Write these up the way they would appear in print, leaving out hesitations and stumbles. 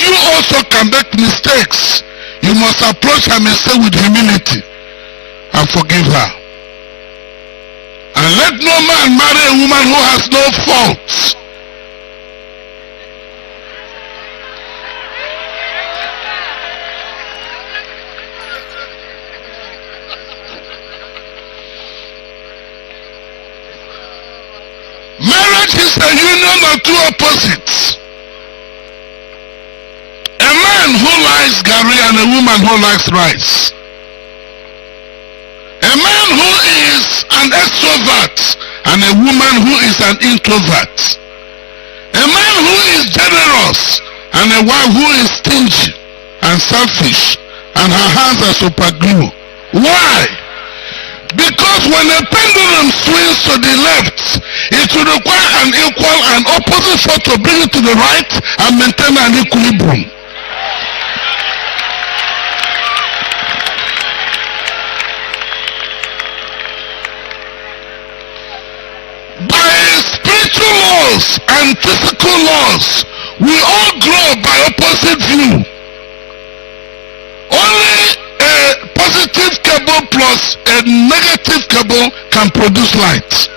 you also can make mistakes, you must approach her mistake with humility and forgive her. And let no man marry a woman who has no faults. Marriage is a union of two opposites. A man who likes gari and a woman who likes rice. A man who is an extrovert and a woman who is an introvert. A man who is generous and a wife who is stingy and selfish and her hands are super glue. Why? Because when a pendulum swings to the left, it will require an equal and opposite force to bring it to the right and maintain an equilibrium. By spiritual laws and physical laws, we all grow by opposite view. Only a positive cable plus a negative cable can produce light.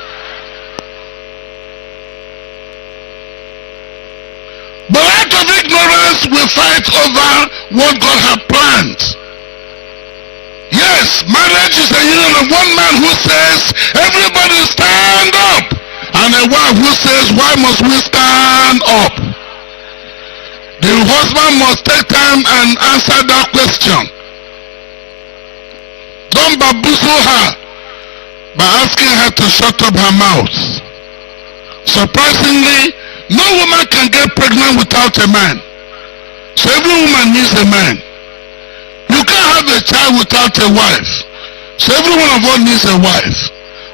But out of ignorance, we fight over what God had planned. Yes, marriage is a union of one man who says, everybody stand up, and a wife who says, why must we stand up? The husband must take time and answer that question. Don't bamboozle her by asking her to shut up her mouth. Surprisingly, no woman can get pregnant without a man. So every woman needs a man. You can't have a child without a wife. So every one of us needs a wife.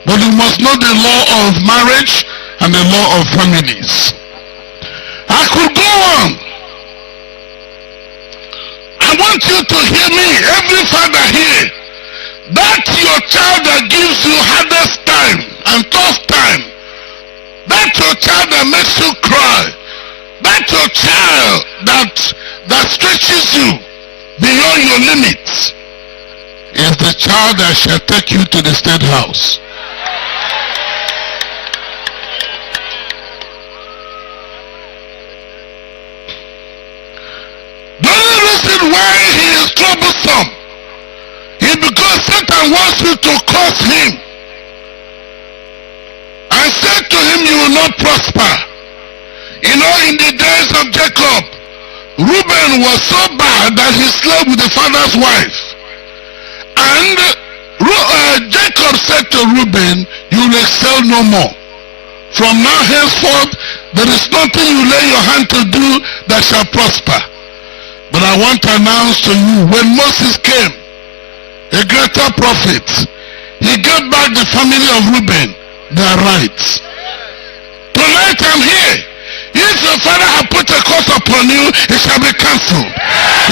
But you must know the law of marriage and the law of families. I could go on. I want you to hear me, every father here. That's your child that gives you hardest time and tough time. That's your child that makes you cry. That's your child that stretches you beyond your limits. Is the child that shall take you to the state house. The only reason why he is troublesome is because Satan wants you to curse him. I said to him, you will not prosper. You know, in the days of Jacob, Reuben was so bad that he slept with the father's wife. And Jacob said to Reuben, you will excel no more. From now henceforth, there is nothing you lay your hand to do that shall prosper. But I want to announce to you, when Moses came, a greater prophet, he gave back the family of Reuben their rights. Tonight I'm here. If your father has put a curse upon you, it shall be cancelled.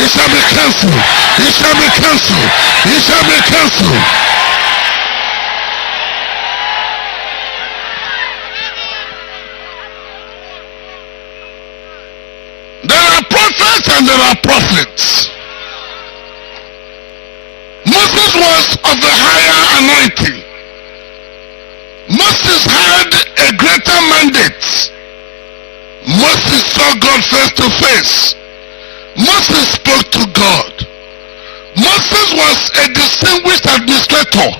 It shall be cancelled. It shall be cancelled. It shall be cancelled. There are prophets and there are prophets. Moses was of a higher anointing. Moses had a greater mandate. Moses saw God face to face. Moses spoke to God. Moses was a distinguished administrator.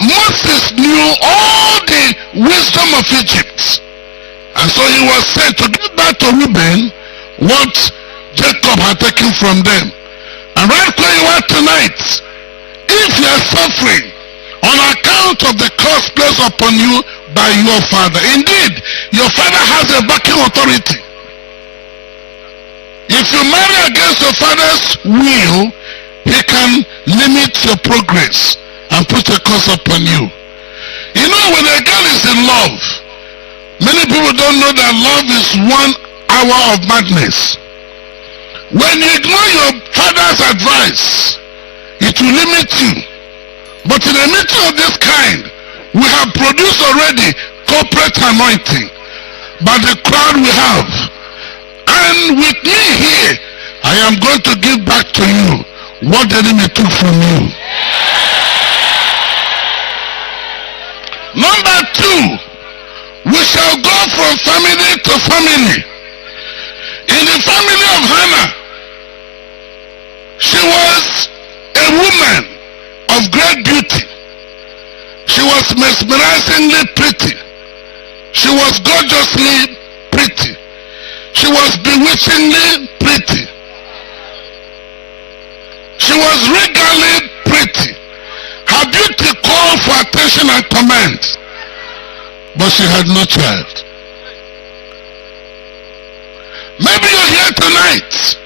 Moses knew all the wisdom of Egypt. And so he was sent to give back to Reuben what Jacob had taken from them. And right where you are tonight, if you are suffering on account of the curse placed upon you by your father, indeed, your father has a backing authority. If you marry against your father's will, he can limit your progress and put a curse upon you. You know, when a girl is in love, many people don't know that love is 1 hour of madness. When you ignore your father's advice, it will limit you. But in a meeting of this kind, we have produced already corporate anointing by the crowd we have. And with me am going to give back to you what the enemy took from you. Number 2, we shall go from family to family. In the family of Hannah, she was a woman of great beauty. She was mesmerizingly pretty. She was gorgeously pretty. She was bewitchingly pretty. She was regally pretty. Her beauty called for attention and comment, but she had no child. Maybe you're here tonight.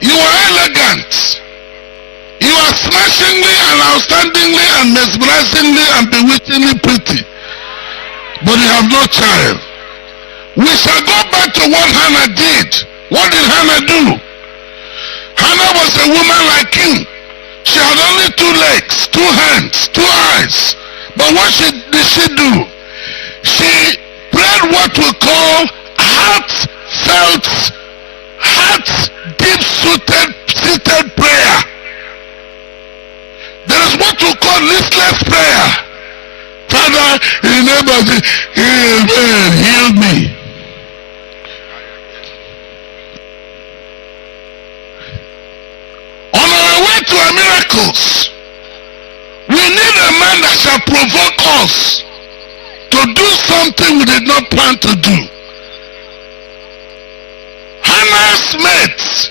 You are elegant. You are smashingly and outstandingly and mesmerizingly and bewitchingly pretty, but you have no child. We shall go back to what Hannah did. What did Hannah do? Hannah was a woman like you. She had only 2 legs, 2 hands, 2 eyes. But what did she do? She prayed what we call heartfelt, deep-seated prayer. There is what we call listless prayer. Father, in the name of Jesus, heal me. On our way to our miracles, we need a man that shall provoke us to do something we did not plan to do. Hannah's mates,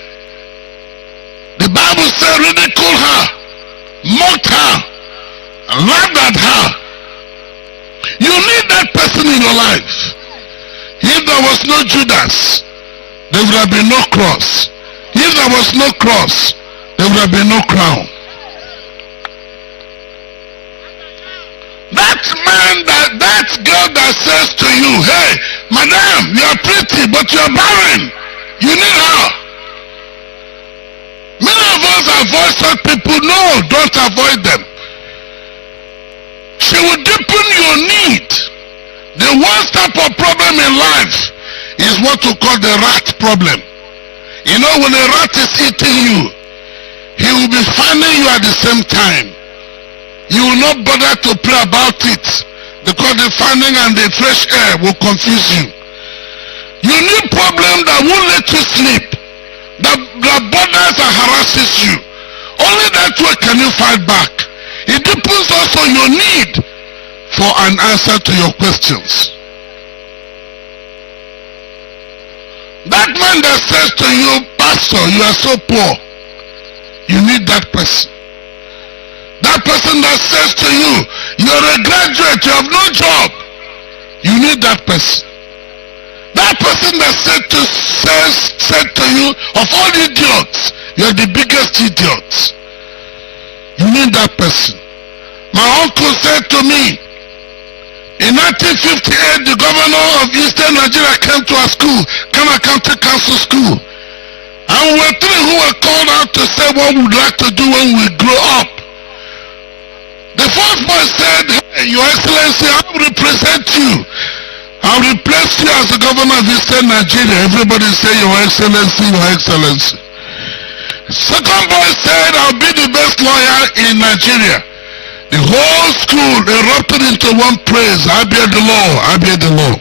the Bible said, ridiculed her, mocked her, laughed at her. You need that person in your life. If there was no Judas, there would have been no cross. If there was no cross, there would have been no crown. That man, that girl that says to you, hey, madam, you are pretty, but you are barren. You need her. Many of us avoid such people. No, don't avoid them. She will deepen your need. The worst type of problem in life is what we call the rat problem. You know, when a rat is eating you, he will be fanning you at the same time. You will not bother to pray about it because the fanning and the fresh air will confuse you. You need problem that won't let you sleep, that bothers and harasses you. Only that way can you fight back. It depends also on your need for an answer to your questions. That man that says to you, Pastor, you are so poor, you need that person. That person that says to you, you're a graduate, you have no job, you need that person. That person that said to you, of all idiots, you're the biggest idiot. You need that person. My uncle said to me, in 1958, the governor of Eastern Nigeria came to our school, Kana County Council School. And we were 3 who were called out to say what we would like to do when we grow up. The first boy said, hey, Your Excellency, I will represent you. I'll replace you as the governor of Eastern Nigeria. Everybody say, Your Excellency, Your Excellency. Second boy said, I'll be the best lawyer in Nigeria. The whole school erupted into one praise. I bear the law, I bear the law.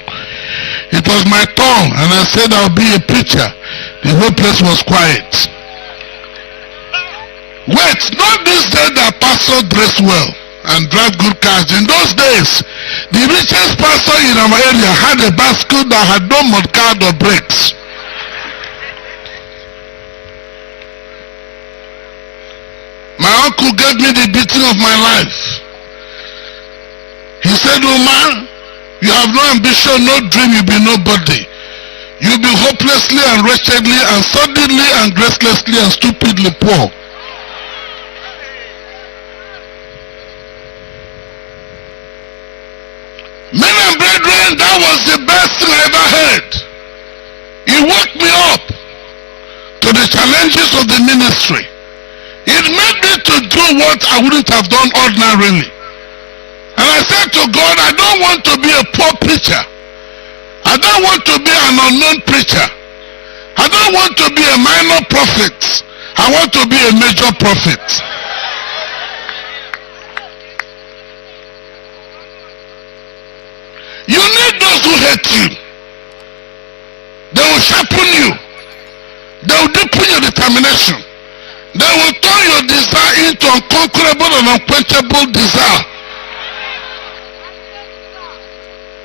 It was my turn, and I said I'll be a preacher. The whole place was quiet. Wait, not this day that pastor dressed well and drive good cars. In those days, the richest pastor in our area had a bicycle that had no mudguard or brakes. My uncle gave me the beating of my life. He said, Uma, you have no ambition, no dream, you'll be nobody. You'll be hopelessly and wretchedly and suddenly and gracelessly and stupidly poor. Men and brethren, that was the best thing I ever heard. It woke me up to the challenges of the ministry. It made me to do what I wouldn't have done ordinarily. And I said to God, I don't want to be a poor preacher. I don't want to be an unknown preacher. I don't don't want to be a minor prophet. I want to be a major prophet. You need those who hate you. They will sharpen you. They will deepen your determination. They will turn your desire into unconquerable and unquenchable desire.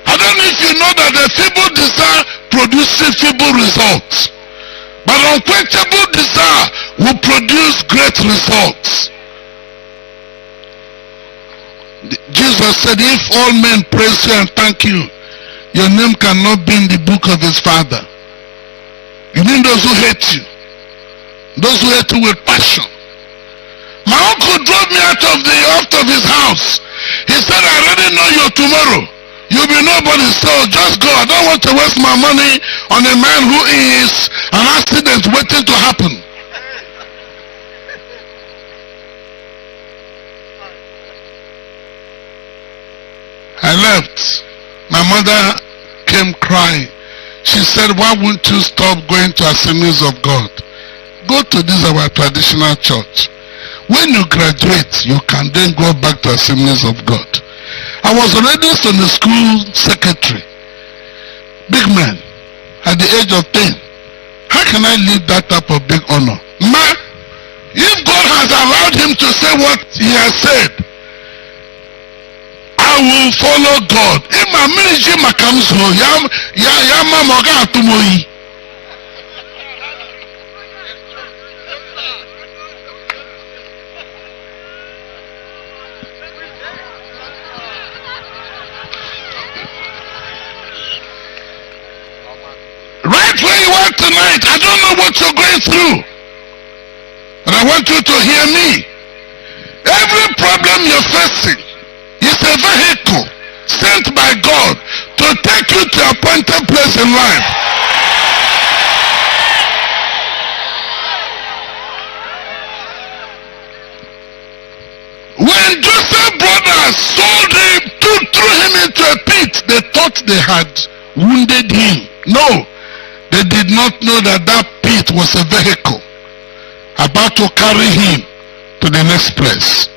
I don't know if you know that the feeble desire produces feeble results. But unquenchable desire will produce great results. Jesus said, if all men praise you and thank you, your name cannot be in the book of his Father. You need those who hate you. Those who hate you with passion. My uncle drove me out of his house. He said, I already know you tomorrow. You'll be nobody, so just go. I don't want to waste my money on a man who is an accident waiting to happen. I left. My mother came crying. She said, why won't you stop going to Assemblies of God? Go to this our traditional church. When you graduate, you can then go back to Assemblies of God. I was already Sunday school secretary. Big man, at the age of 10. How can I leave that type of big honor? Ma, if God has allowed him to say what he has said, I will follow God. Right where you are tonight, I don't know what you're going through. And I want you to hear me. Every problem you're facing is a vehicle sent by God to take you to a appointed place in life. When Joseph's brothers sold him, threw him into a pit, they thought they had wounded him. No. They did not know that that pit was a vehicle about to carry him to the next place.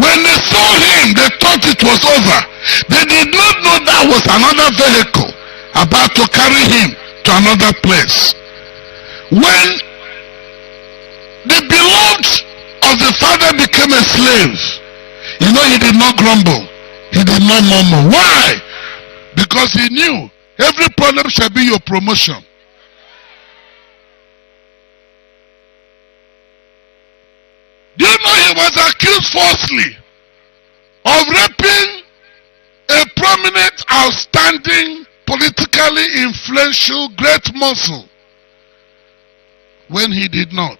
When they saw him, they thought it was over. They did not know that was another vehicle about to carry him to another place. When the beloved of the father became a slave, you know, he did not grumble. He did not murmur. Why? Because he knew every problem shall be your promotion. Do you know he was accused falsely of raping a prominent, outstanding, politically influential, great muscle when he did not?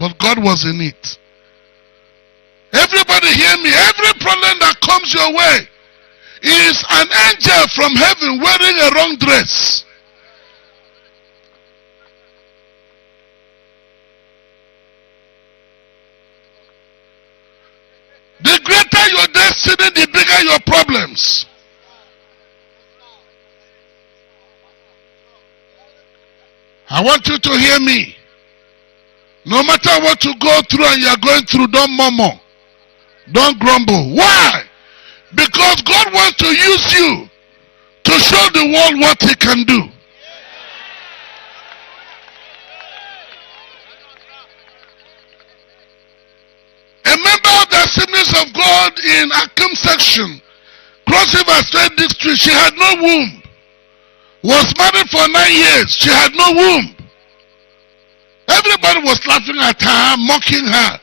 But God was in it. Everybody hear me. Every problem that comes your way is an angel from heaven wearing a wrong dress. The greater your destiny, the bigger your problems. I want you to hear me. No matter what you go through and you are going through, don't murmur. Don't grumble. Why? Because God wants to use you to show the world what he can do. A member of the Assemblies of God in Akim section, Cross River State District, she had no womb. Was married for 9 years. She had no womb. Everybody was laughing at her, mocking her.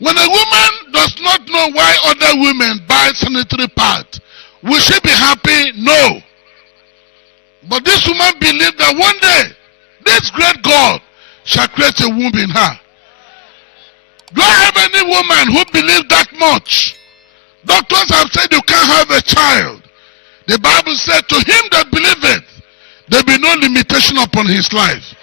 When a woman does not know why other women buy sanitary pads, will she be happy? No. But this woman believed that one day, this great God shall create a womb in her. Do I have any woman who believes that much? Doctors have said you can't have a child. The Bible said, to him that believeth, there be no limitation upon his life.